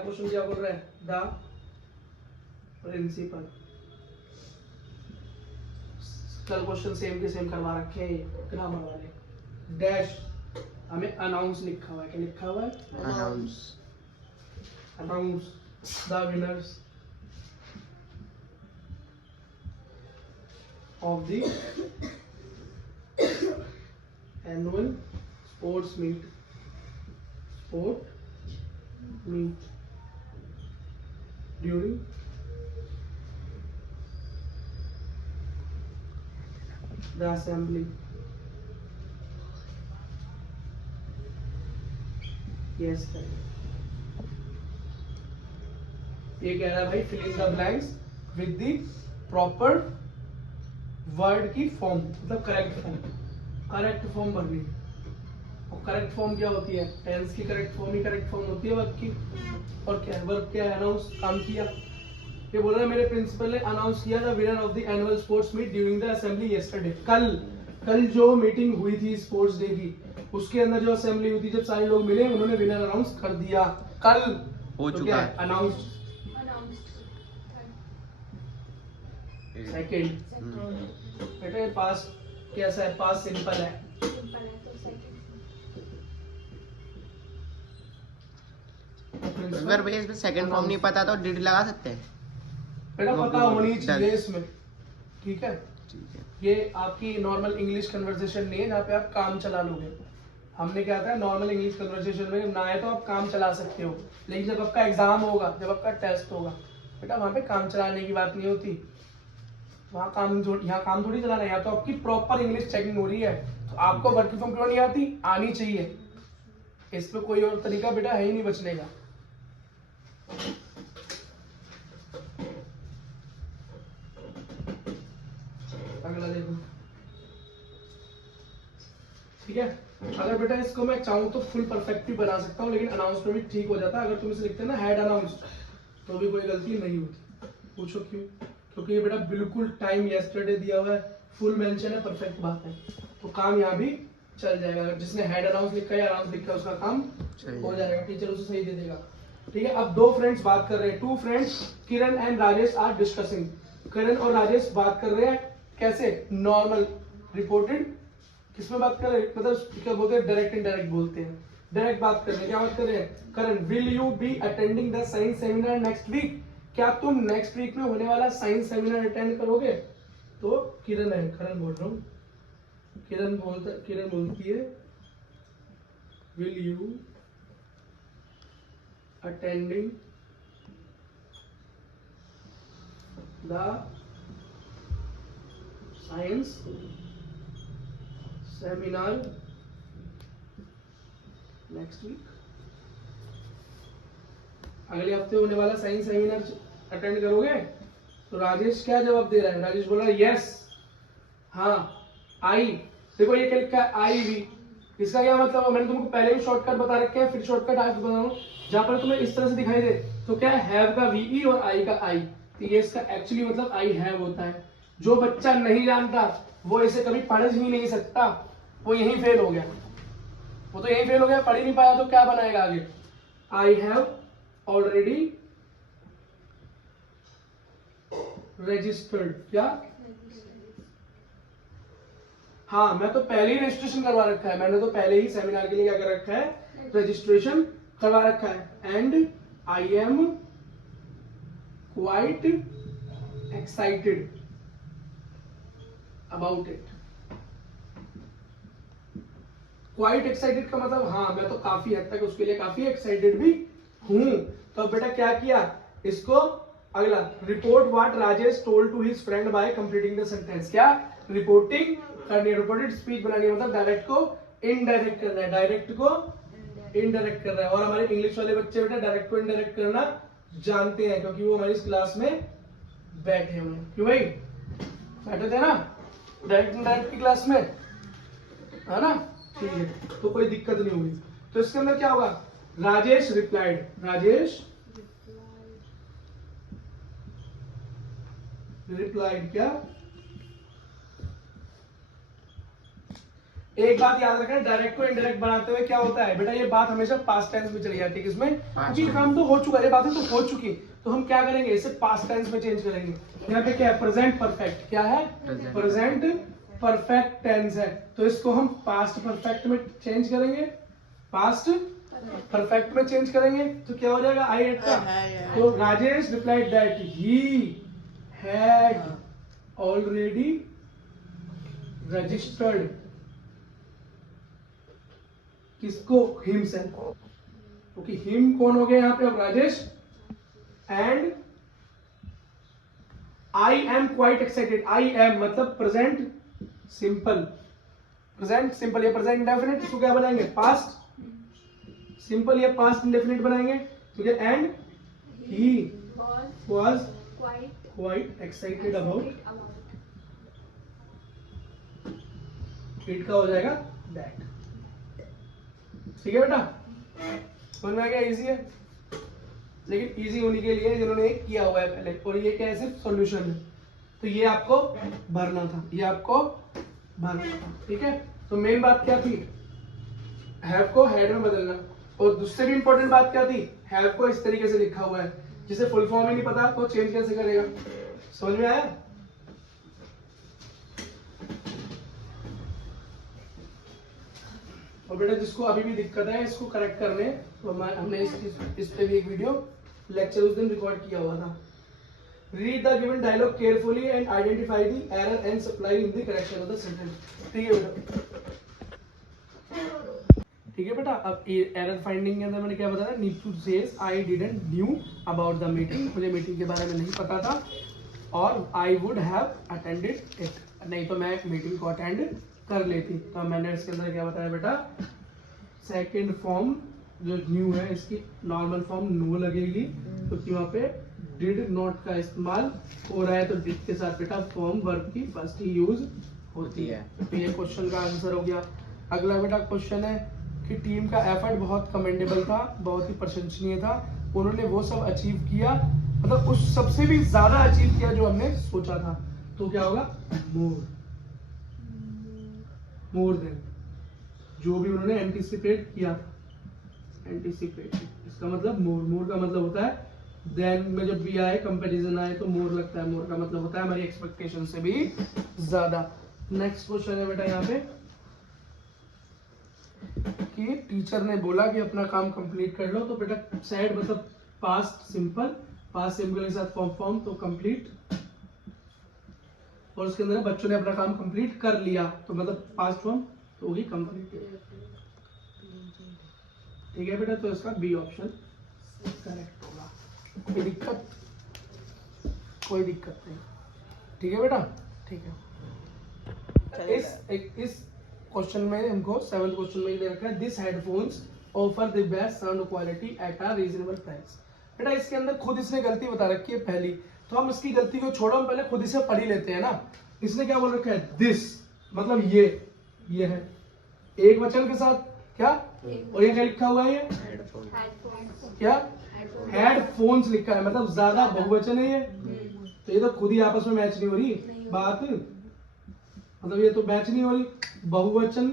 पहला क्वेश्चन क्या बोल रहा है, द प्रिंसिपल। कल क्वेश्चन सेम के सेम करवा रखे हैं ग्रामर वाले। डैश हमें अनाउंस लिखा हुआ है, क्या लिखा हुआ है, announce the winners of the annual sports meet during the assembly. Yes sir. ये कह रहा है भाई fill in the blanks with the proper word की फॉर्म, मतलब करेक्ट फॉर्म भरनी है। और करेक्ट फॉर्म क्या होती है, टेंस की करेक्ट फॉर्म ही करेक्ट फॉर्म होती है वर्ब की। और क्या है, वर्ब क्या है, अनाउंस, काम किया। ये बोल रहा है मेरे प्रिंसिपल ने अनाउंस किया था winner of the annual sports meet during the assembly yesterday. कल जो मीटिंग हुई थी स्पोर्ट्स डे की, उसके अंदर जो असेंबली हुई थी, जब सारे लोग मिले उन्होंने विनर अनाउंस कर दिया। कल हो तो चुका क्या है, अनाउंस। सेकंड बेटा पास कैसा है, पास सिंपल है। अगर भैया इसमें सेकंड फॉर्म नहीं पता तो डिड लगा सकते हैं, बेटा पता होनी चाहिए इसमें, ठीक है। ठीक है। ये आपकी नॉर्मल इंग्लिश कन्वर्सेशन नहीं है जहाँ पे आप काम चला लोगे। हमने क्या था, नॉर्मल इंग्लिश कन्वर्सेशन में ना है तो आप काम चला सकते हो, लेकिन जब आपका एग्जाम होगा, जब आपका टेस्ट होगा, बेटा वहाँ पे काम चलाने की बात नहीं होती। वहाँ यहाँ काम थोड़ी चलाना है, यहाँ तो आपकी प्रॉपर इंग्लिश चेकिंग हो रही है। तो आपको वर्क फ्रॉम क्यों नहीं आती, आनी चाहिए। इस पे कोई और तरीका बेटा है ही नहीं बचने का। अगला देखो, ठीक है। अगर बेटा इसको मैं चाहूँ तो फुल परफेक्ट भी बना सकता हूँ, लेकिन अनाउंस में भी ठीक हो जाता है। अगर तुम इसे लिखते ना हैड अनाउंस, तो भी कोई गलती नहीं होती। पूछो क्यों, क्योंकि ये बेटा बिल्कुल टाइम यस्टरडे दिया हुआ है, फुल मेंशन है, परफेक्ट बात है, तो काम यहाँ भी चल जाएगा। अगर जिसने हेड अनाउंस लिखा है या अनाउंस लिखा है उसका काम हो जाएगा, टीचर उसे सही दे देगा। ठीक है। अब दो फ्रेंड्स बात कर रहे हैं, two friends Kiran and Rajesh are discussing. Kiran और राजेश बात कर रहे हैं, कैसे, नॉर्मल रिपोर्टेड। किसमें बात कर रहे हैं, मतलब क्या बोलते हैं, डायरेक्ट इनडायरेक्ट बोलते हैं। डायरेक्ट बात कर रहे हैं, क्या बात कर रहे हैं, Karan will you be attending the science seminar next week. क्या तुम नेक्स्ट वीक में होने वाला साइंस सेमिनार अटेंड करोगे। तो किरण है, करण बोल रहा हूँ, किरण बोलती है will you attending the science seminar next week. अगले हफ्ते होने वाला साइंस सेमिनार अटेंड करोगे। तो राजेश क्या जवाब दे रहा है, राजेश बोल रहा है यस, हाँ आई। देखो ये क्या लिखा है, आई वी। इसका क्या मतलब है, मैंने तुमको पहले भी शॉर्टकट बता रखे हैं, फिर शॉर्टकट आज बताऊं। जहां पर तुम्हें इस तरह से दिखाई दे तो क्या है, हैव का वी और आई का आई। तो ये इसका एक्चुअली मतलब आई हैव होता है। जो बच्चा नहीं जानता वो इसे कभी पढ़ ही नहीं सकता, वो यहीं फेल हो गया। वो तो यहीं फेल हो गया, पढ़ ही नहीं पाया, तो क्या बनाएगा आगे, आई हैव ऑलरेडी रजिस्टर्ड। क्या, हाँ मैं तो पहले ही रजिस्ट्रेशन करवा रखा है, मैंने तो पहले ही सेमिनार के लिए क्या कर रखा है, रजिस्ट्रेशन करवा रखा है। And I am quite excited about it. Quite excited का मतलब हाँ मैं तो काफी हद तक उसके लिए काफी एक्साइटेड भी हूं। तो बेटा क्या किया, इसको अगला report what Rajesh told to his friend by completing the sentence. क्या रिपोर्टिंग करनी है, रिपोर्टेड स्पीच बनानी है, मतलब डायरेक्ट को इनडायरेक्ट करना है, डायरेक्ट को इनडायरेक्ट कर रहा है। और हमारे इंग्लिश वाले बच्चे बेटा डायरेक्ट को इनडायरेक्ट करना जानते हैं, क्योंकि वो हमारी इस क्लास में बैठे हुए हैं। क्यों भाई, बैठे थे ना डायरेक्ट इनडायरेक्ट की क्लास में, है ना, ठीक है, तो कोई दिक्कत नहीं होगी। तो इसके अंदर क्या होगा, राजेश रिप्लाइड, राजेश रिप्लाइड क्या, एक बात याद रखना, डायरेक्ट को इनडायरेक्ट बनाते हुए क्या होता है बेटा, ये बात हमेशा पास्ट टेंस में चली जाती है। किसमें? क्योंकि काम तो हो चुका है, ये बातें तो हो चुकी, तो हम क्या करेंगे, इसे पास्ट टेंस में चेंज करेंगे। यहाँ पे क्या है, प्रेजेंट परफेक्ट। क्या है? प्रेजेंट परफेक्ट टेंस है, तो इसको हम पास्ट परफेक्ट में चेंज करेंगे। पास्ट परफेक्ट में चेंज करेंगे तो क्या हो जाएगा, आई हैड का। तो Rajesh replied that he had already registered. किसको? हिमसेल्फ। क्योंकि हिम कौन हो गया यहाँ पे अब, Rajesh. And I am quite excited. I am मतलब प्रेजेंट सिंपल। प्रेजेंट सिंपल या प्रेजेंट इंडेफिनिट, इसको क्या बनाएंगे, पास्ट सिंपल या पास्ट इंडेफिनिट बनाएंगे। ठीक है, and he was quite excited about it का हो जाएगा दैट। ठीक है बेटा, समझ में आ गया? इजी है, लेकिन इजी होने के लिए जिन्होंने एक किया हुआ है पहले, और ये क्या है, सिर्फ सॉल्यूशन है, तो ये आपको भरना था, ये आपको भरना था। ठीक है, तो मेन बात क्या थी, हैव को हैड में बदलना। और दूसरी भी इंपॉर्टेंट बात क्या थी, हैव को इस तरीके से लिखा हुआ है, जिसे फुल फॉर्म ही नहीं पता तो चेंज कैसे करेगा। समझ में आया? और बेटा जिसको अभी भी दिक्कत है इसको करेक्ट करने, तो हमने इस पे भी एक वीडियो लेक्चर उस दिन रिकॉर्ड किया हुआ था। Read the given dialogue carefully and identify the error and supply in the correction of the sentence. ठीक है बेटा, ठीक है बेटा। अब एरर फाइंडिंग के अंदर मैंने क्या बताया, Neetu says I didn't knew about the meeting, मुझे मीटिंग के बारे में नहीं पता था, और I would have attended it, नहीं तो मैं मीटिंग को अटेंड कर लेती। तो मैंने इसके अंदर क्या बताया बेटा, सेकंड फॉर्म जो न्यू है इसकी नॉर्मल फॉर्म नो लगेगी, क्योंकि वहां पे डिड नॉट का इस्तेमाल हो रहा है, तो डिड के साथ बेटा फॉर्म वर्ब की फर्स्ट ही यूज होती है। तो ये क्वेश्चन का आंसर हो गया। अगला बेटा क्वेश्चन है कि टीम का एफर्ट बहुत कमेंडेबल था, बहुत ही प्रशंसनीय था, उन्होंने वो सब अचीव किया, मतलब उस सबसे भी ज्यादा अचीव किया जो हमने सोचा था, तो क्या होगा, मोर देन, जो भी उन्होंने एंटिसिपेट किया था। एंटिसिपेट इसका मतलब मोर, मोर का मतलब होता है देन में जब भी आए कंपैरिजन आए तो मोर लगता है, मोर का मतलब होता है हमारी एक्सपेक्टेशन से भी ज्यादा। नेक्स्ट क्वेश्चन है बेटा यहाँ पे कि टीचर ने बोला कि अपना काम कंप्लीट कर लो, तो बेटा सैड मतलब पास्ट सिंपल, पास्ट सिंपल के साथ फॉर्म फॉर्म तो कंप्लीट, और उसके अंदर बच्चों ने अपना काम कंप्लीट कर लिया, तो मतलब पास्ट फॉर्म तो होगी कंप्लीट। ठीक है बेटा, तो इसका बी ऑप्शन करेक्ट होगा। कोई दिक्कत? कोई दिक्कत नहीं। ठीक है बेटा, ठीक है। इस क्वेश्चन में हमको 7th क्वेश्चन में दे रखा है this headphones offer the best sound quality at a reasonable price. बेटा इसके अंदर खुद इसने गलती बता रखी है पहली, तो हम इसकी गलती को छोड़ो, हम पहले खुद इसे पढ़ ही लेते हैं ना। इसने क्या बोल रखा है, दिस मतलब ये है एक वचन के साथ क्या, और ये क्या लिखा हुआ है, ये क्या हेडफोन्स लिखा है, मतलब ज्यादा बहुवचन है ये, तो ये तो खुद ही आपस में मैच नहीं हो रही बात, मतलब ये तो मैच नहीं हो रही। बहुवचन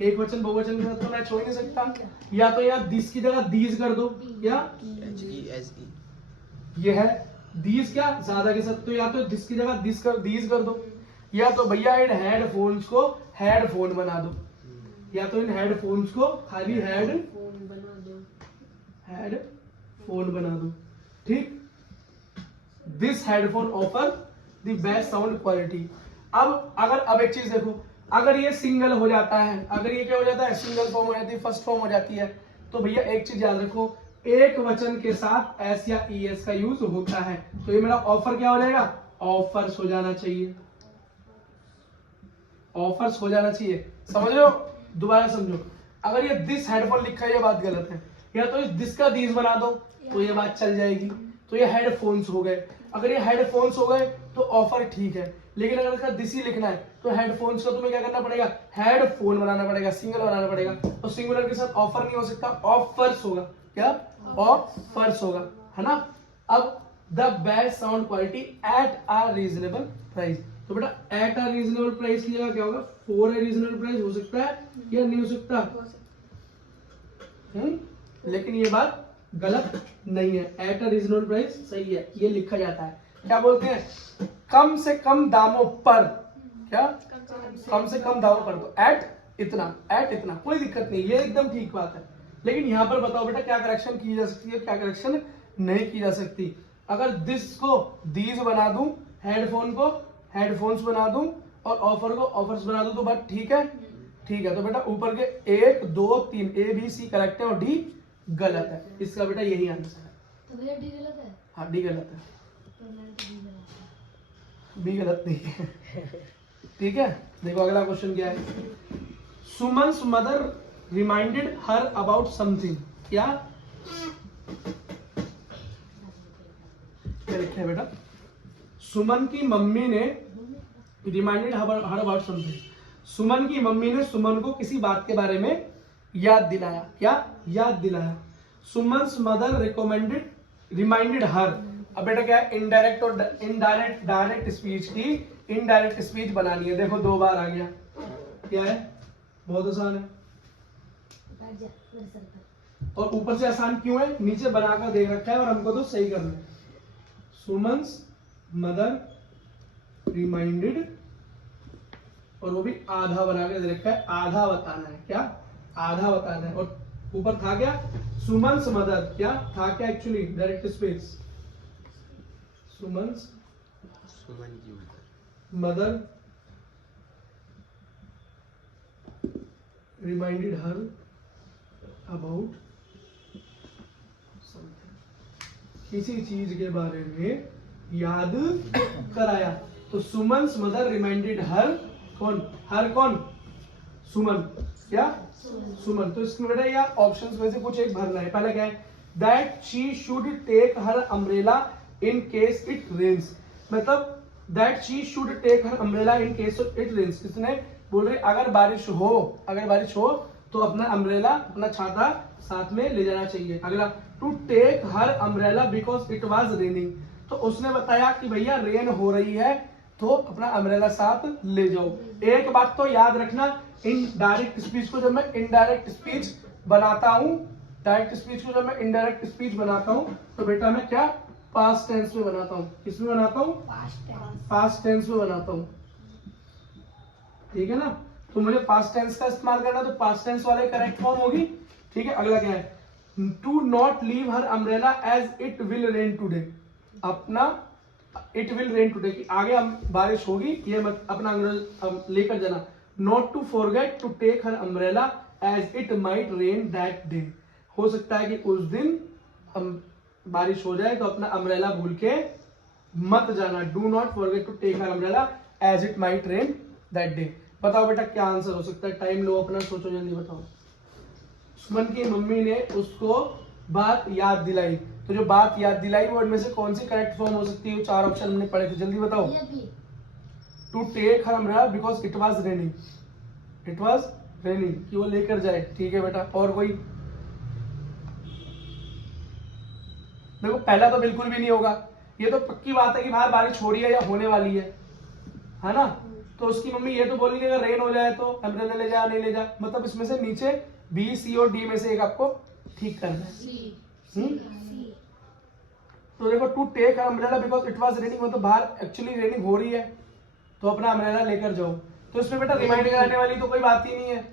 एक वचन बहुवचन के साथ तो मैच हो ही नहीं सकता, या तो यार दिस की जगह दीज कर दो, या ये है दीज क्या ज्यादा के साथ, तो या तो दिस की जगह दिस कर दीज कर दो, या तो भैया इन हेडफोन्स को हेडफोन बना दो, या तो इन हेडफोन्स को खाली हेडफोन बना दो। ठीक, this headphone offer the best sound quality. अब एक चीज देखो, अगर ये सिंगल हो जाता है, अगर ये क्या हो जाता है, सिंगल फॉर्म हो जाती है, फर्स्ट फॉर्म हो जाती है, तो भैया एक चीज याद रखो, एक वचन के साथ एस या ईएस का यूज होता है, तो ये मेरा ऑफर क्या हो जाएगा, ऑफर्स हो जाना चाहिए, ऑफर्स हो जाना चाहिए। समझ रहे हो? दोबारा समझो, अगर ये दिस हेडफोन लिखा है ये बात गलत है, या तो इस दिस का दिस बना दो तो ये बात चल जाएगी, तो ये हेडफोन्स हो गए। अगर ये हेडफोन्स हो गए तो ऑफर ठीक है, लेकिन अगर इसका दिस ही लिखना है तो हेडफोन्स का तुम्हें क्या करना पड़ेगा, हेडफोन बनाना पड़ेगा, सिंगल बनाना पड़ेगा, तो सिंगुलर के साथ ऑफर नहीं हो सकता, ऑफर्स होगा। क्या? ऑफर्स होगा, है ना। अब the best sound quality at a reasonable price, तो बेटा एट अ रीजनेबल प्राइस लिया क्या होगा, फॉर ए रीजनेबल प्राइस हो सकता है या नहीं हो सकता। लेकिन ये बात गलत नहीं है, एट अ रीजनेबल प्राइस सही है, ये लिखा जाता है। क्या बोलते हैं, कम से कम दामों पर, क्या कम से कम दामों पर, तो एट इतना कोई दिक्कत नहीं, ये एकदम ठीक बात है। लेकिन यहाँ पर बताओ बेटा क्या करेक्शन की जा सकती है, क्या करेक्शन नहीं की जा सकती। अगर दिस को दीज बना दूं, हेडफोन को हेडफोन्स बना दूं और ऑफर को ऑफर्स बना दूं तो बात ठीक है, ठीक है। तो बेटा ऊपर के 1 2 3 ए बी सी करेक्ट है और डी गलत है, इसका बेटा यही आंसर है। तो भैया डी गलत है, हाँ डी गलत है, तो मैंने तो डी गलत है। बी गलत नहीं है। ठीक है, देखो अगला क्वेश्चन क्या है। Suman's mother reminded her about something, क्या लिखा है बेटा, सुमन की मम्मी ने reminded her about something, Suman की मम्मी ने सुमन को किसी बात के बारे में याद दिलाया, क्या याद दिलाया। सुमन्स मदर रिमाइंडेड हर, अब बेटा क्या है, इनडायरेक्ट और इनडायरेक्ट डायरेक्ट स्पीच की इनडायरेक्ट स्पीच बनानी है। देखो 2 बार आ गया, क्या है, बहुत आसान है। बैठ जा मेरे सर पर। और ऊपर से आसान क्यों है, नीचे बनाकर दे रखा है और हमको तो सही करना है। सुमन्स मदर रिमाइंडेड, और वो भी आधा बना के दे रखा है, आधा बताना है, क्या आधा बताना है। और ऊपर था क्या, सुमन्स मदर, क्या था क्या एक्चुअली, डायरेक्ट स्पीच, सुमन्स सुमन की मदर रिमाइंडेड हर अबाउट किसी चीज के बारे में याद कराया। तो सुमन्स मदर रिमाइंडेड हर, कौन सुमन, क्या सुमन। तो इसमें बेटा या ऑप्शंस में से कुछ एक भरना है। पहला क्या है, that she should take her umbrella in case it rains, मतलब that she should take her umbrella in case it rains, इसने बोल रहे अगर बारिश हो तो अपना अम्ब्रेला, अपना छाता साथ में ले जाना चाहिए। अगला, to take her umbrella because it was raining, तो उसने बताया कि भैया रेन हो रही है तो अपना अम्ब्रेला साथ ले जाओ। एक बात तो याद रखना, इनडायरेक्ट स्पीच को जब मैं इनडायरेक्ट स्पीच बनाता हूँ, डायरेक्ट स्पीच को जब मैं इनडायरेक्ट स्पीच बनाता हूँ तो बेटा मैं क्या पास्ट टेंस में बनाता हूँ, किसमें बनाता हूँ, पास्ट टेंस में बनाता हूँ, ठीक है ना। तो मुझे पास्ट टेंस का इस्तेमाल करना, तो पास्ट टेंस वाले करेक्ट फॉर्म होगी, ठीक है। अगला क्या है, to not leave her umbrella as it will rain today, अपना इट विल रेन टूडे कि आगे हम बारिश होगी, ये मत अपना अम्ब्रेला लेकर जाना। Not to forget to take her umbrella as it might rain that day, हो सकता है कि उस दिन बारिश हो जाए तो अपना अम्ब्रेला भूल के मत जाना। Do not forget to take her umbrella as it might rain that day. बताओ बेटा क्या आंसर हो सकता है, टाइम लो अपना, सोचो जल्दी बताओ। सुमन की मम्मी ने उसको बात याद दिलाई, तो जो बात याद दिलाई वो इनमें से कौन सी करेक्ट फॉर्म हो सकती है, 4 ऑप्शन हमने पढ़े थे, जल्दी बताओ। To take her umbrella because it was raining, कि वो लेकर जाए, ठीक है बेटा। और कोई, देखो पहला तो बिल्कुल भी नहीं होगा, ये तो पक्की बात है कि बाहर बारिश हो रही है या होने वाली है ना। तो उसकी मम्मी ये तो बोलेगी अगर रेन हो जाए तो अम्ब्रेला ले जा, नहीं ले जा, मतलब इसमें से नीचे बी सी और डी में से एक आपको ठीक करना है। तो देखो to take umbrella because it was raining, मतलब बाहर एक्चुअली रेनिंग हो रही है तो अपना अम्ब्रेला लेकर जाओ। तो इसमें बेटा रिमाइंड कराने वाली तो कोई बात ही नहीं है,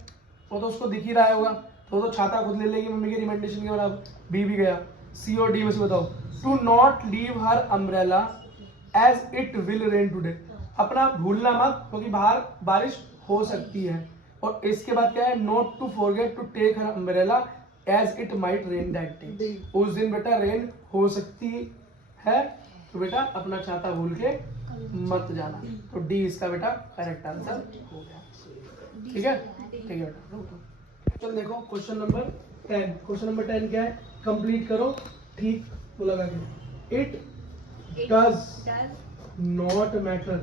वो तो उसको दिख ही रहा होगा, तो छाता खुद ले लेगी मम्मी के रिकमेंडेशन के बराबर। बी भी गया, सी और डी में से बताओ। To not leave her umbrella as it will rain today, अपना भूलना मत क्योंकि बाहर बारिश हो सकती है। और इसके बाद क्या है, not to forget to take her umbrella as it might rain that day, उस दिन बेटा रेन हो सकती है तो बेटा अपना छाता भूल के मत जाना। तो डी इसका बेटा करेक्ट आंसर हो गया, ठीक है, ठीक है बेटा। चल देखो क्वेश्चन नंबर 10, क्वेश्चन नंबर 10 क्या है, कंप्लीट करो, ठीक तो लगा के। इट डज नॉट मैटर,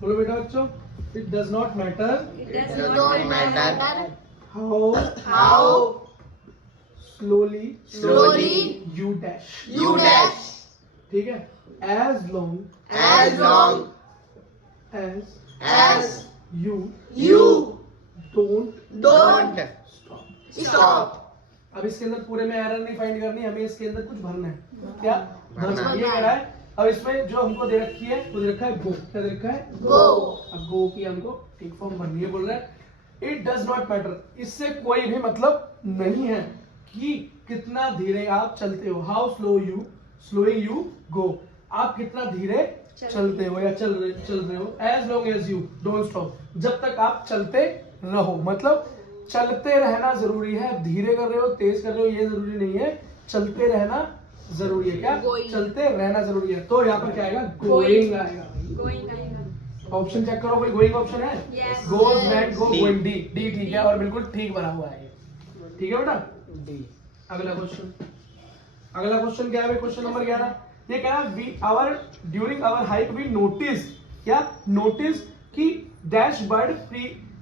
बोलो बेटा बच्चों, it does not matter how slowly you dash, ठीक है, as long as you don't stop. अब इसके अंदर पूरे में एरर नहीं फाइंड करनी, हमें इसके अंदर कुछ भरना है। क्या भरना है? ये करा है। अब इसमें जो हमको दे रखी है वो दे रखा है गो। क्या दे रखा है? गो। अब गो की हमको टिक फॉर्म भरनी है। बोल रहा है इट डज नॉट मैटर, इससे कोई भी मतलब नहीं है कि कितना धीरे आप चलते हो। हाउ स्लो यू गो, आप कितना धीरे चलते हो या चल रहे हो। As long as you don't stop, जब तक आप चलते रहो। मतलब चलते रहना जरूरी है। धीरे कर रहे हो, तेज कर रहे हो, ये जरूरी नहीं है। चलते रहना जरूरी है। क्या चलते रहना जरूरी है। तो यहाँ पर क्या आएगा? गोइंग आएगा। ऑप्शन चेक करो, कोई गोइंग ऑप्शन है? गोज, वेंट, गो, गोइंग। डी ठीक है और बिल्कुल ठीक बना हुआ है। ठीक है बेटा। डी। अगला क्वेश्चन क्या है? क्वेश्चन नंबर 11 ये कह रहा है during our hike we notice, क्या नोटिस कि dash bird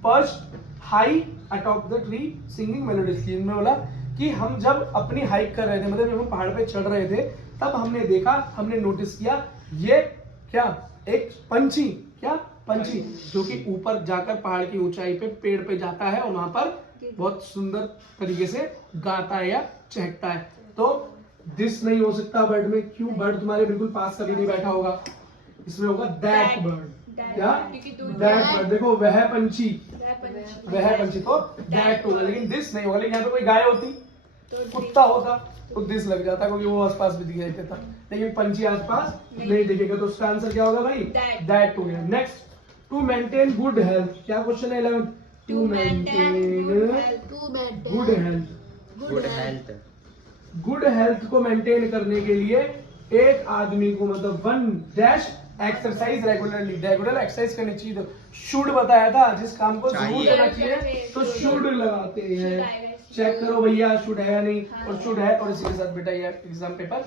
perched high atop the tree singing melodiously. इनमें बोला कि हम जब अपनी हाइक कर रहे थे, मतलब जब हम पहाड़ पे चढ़ रहे थे, तब हमने देखा, हमने नोटिस किया ये क्या एक पंछी, क्या पंछी जो कि ऊपर जाकर पहाड़ की ऊंचाई पे पेड़ पे जाता है और वहां पर बहुत सुंदर तरीके से गाता है या चहकता है। तो दिस नहीं हो सकता बर्ड में। क्यों? बर्ड तुम्हारे बिल्कुल पास कभी नहीं बैठा होगा। इसमें होगा दैट बर्ड। क्या? That bird. देखो वह पंछी, तो दैट होगा, लेकिन दिस नहीं होगा। लेकिन यहाँ पे कोई गाय होती, कुत्ता होता तो दिस लग जाता क्योंकि वो आसपास भी दिखाई देता, लेकिन पंछी आसपास नहीं दिखेगा। तो उसका आंसर क्या होगा भाई? दैट हो गया। Next, to maintain good health. क्या क्वेश्चन है 11? टू मेंटेन गुड हेल्थ को मेंटेन करने के लिए एक आदमी को मतलब one dash exercise regular exercise करनी चाहिए। तो शुड बताया था, जिस काम को जरूर करना चाहिए तो शुड लगाते हैं। चेक करो भैया शुड है या नहीं। और शुड है, और इसी के साथ बेटा ये एग्जाम पेपर